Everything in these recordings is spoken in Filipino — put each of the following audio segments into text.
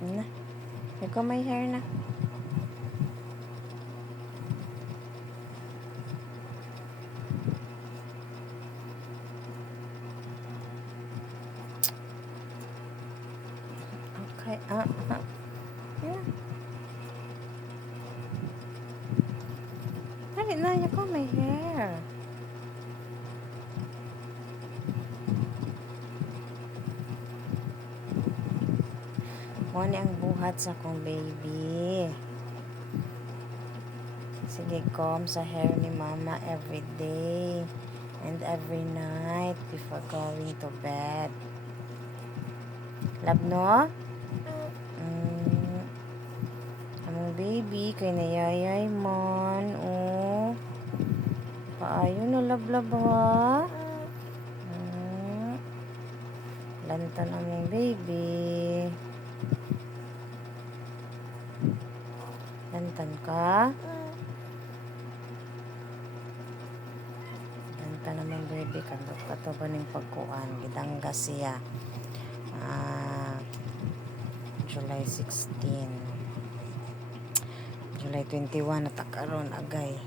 Na. Ikaw may hair na. Okay. Yan. Dali na. Ikaw may hair. Muna ang buhat sa kong baby. Sige, comb sa hair ni mama every day and every night before going to bed. Love, no? Among baby, kay nayayay man. Oh. Paayo na, love, ha? Lantan among baby. Lantan ka? Lantan among baby. Kandot ka to ba ning pagkuan? Gidangga siya. July 16. July 21 natakaron agay.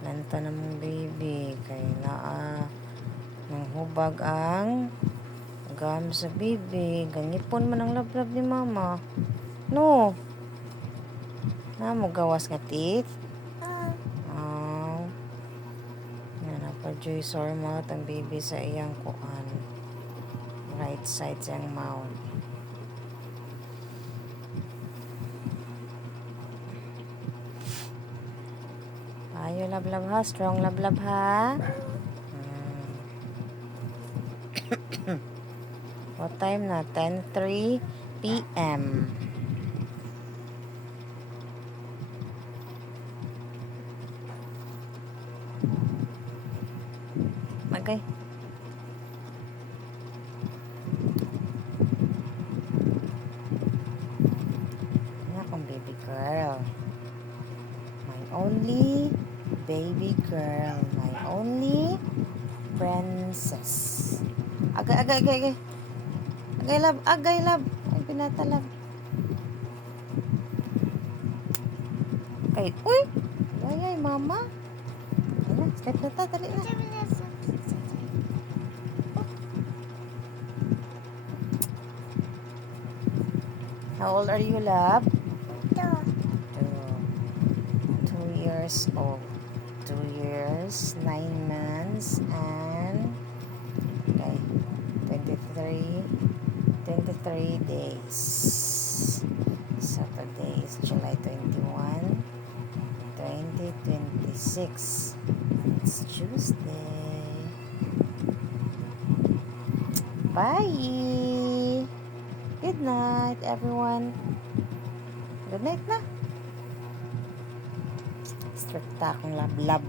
Lantan among baby. Kay naa nang hubag ang gam sa baby. Ganipon man ang love ni mama. No. Na mo gawas nga teeth. Napa-joy sore mouth ang baby sa iyang kuan. Right side sa iyang mouth. Ayo love ha. Strong love ha. What time na? 10:03 p.m. Okay. Yan akong baby girl. My only baby girl. My only princess. Agay. Agay love. Ay, pinata love. Okay. Uy! Ay, mama. Ayan, step na ta. Dali na. How old are you, love? 2 years old. 2 years, 9 months, and okay, 23 days. So today is July 21, 2026. It's Tuesday. Bye! Good night, everyone. Good night na. Stricta akong love.